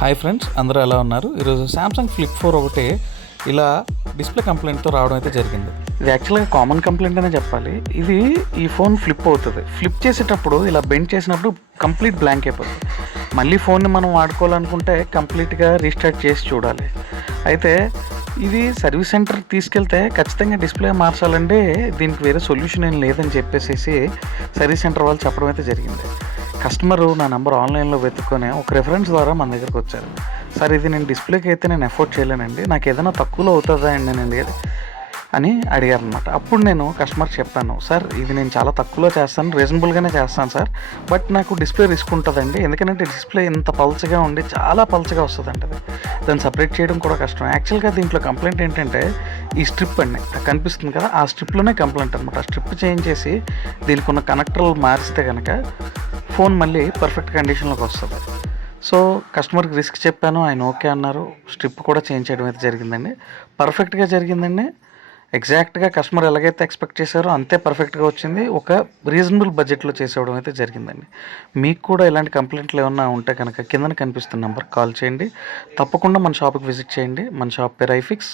Hi friends, అందరూ ఎలా ఉన్నారు? ఈరోజు శాంసంగ్ ఫ్లిప్ 4 ఒకటి ఇలా డిస్ప్లే కంప్లైంట్తో రావడం అయితే జరిగింది. ఇది యాక్చువల్గా కామన్ కంప్లైంట్ అనే చెప్పాలి. ఇది ఈ ఫోన్ ఫ్లిప్ అవుతుంది. ఫ్లిప్ చేసేటప్పుడు ఇలా బెండ్ చేసినప్పుడు కంప్లీట్ బ్లాంక్ అయిపోతుంది. మళ్ళీ ఫోన్ని మనం వాడుకోవాలనుకుంటే కంప్లీట్గా రీస్టార్ట్ చేసి చూడాలి. అయితే ఇది సర్వీస్ సెంటర్ తీసుకెళ్తే ఖచ్చితంగా డిస్ప్లే మార్చాలంటే దీనికి వేరే సొల్యూషన్ ఏం లేదని చెప్పేసి సర్వీస్ సెంటర్ వాళ్ళు చెప్పడం అయితే జరిగింది. కస్టమరు నా నెంబర్ ఆన్లైన్లో వెతుక్కొని ఒక రెఫరెన్స్ ద్వారా మన దగ్గరకు వచ్చారు. సార్, ఇది నేను డిస్ప్లేకి అయితే నేను ఎఫోర్డ్ చేయలేనండి, నాకు ఏదైనా తక్కువలో అవుతుందా అండి నేను అని అడిగారు అనమాట. అప్పుడు నేను కస్టమర్కి చెప్పాను, సార్ ఇది నేను చాలా తక్కువలో చేస్తాను, రీజనబుల్గానే చేస్తాను సార్, బట్ నాకు డిస్ప్లే రిస్క్ ఉంటుందండి, ఎందుకంటే డిస్ప్లే ఇంత పల్చగా ఉండి చాలా పల్చగా వస్తుందండి, దాన్ని సపరేట్ చేయడం కూడా కష్టం. యాక్చువల్గా దీంట్లో కంప్లైంట్ ఏంటంటే ఈ స్ట్రిప్ అండి కనిపిస్తుంది కదా, ఆ స్ట్రిప్లోనే కంప్లైంట్ అనమాట. ఆ స్ట్రిప్ చేంజ్ చేసి దీనికి ఉన్న కనెక్టర్లు మారిస్తే కనుక ఫోన్ మళ్ళీ పర్ఫెక్ట్ కండిషన్లోకి వస్తుంది. సో కస్టమర్కి రిస్క్ చెప్పాను, ఆయన ఓకే అన్నారు. స్ట్రిప్ కూడా చేంజ్ చేయడం అయితే జరిగిందండి. పర్ఫెక్ట్గా జరిగిందండి. ఎగ్జాక్ట్గా కస్టమర్ ఎలాగైతే ఎక్స్పెక్ట్ చేశారో అంతే పర్ఫెక్ట్గా వచ్చింది. ఒక రీజనబుల్ బడ్జెట్లో చేసేవడం అయితే జరిగిందండి. మీకు కూడా ఇలాంటి కంప్లైంట్లు ఏమన్నా ఉంటే కనుక కిందన కనిపిస్తున్న నెంబర్కి కాల్ చేయండి. తప్పకుండా మన షాప్కి విజిట్ చేయండి. మన షాప్ పేరు ఐఫిక్స్.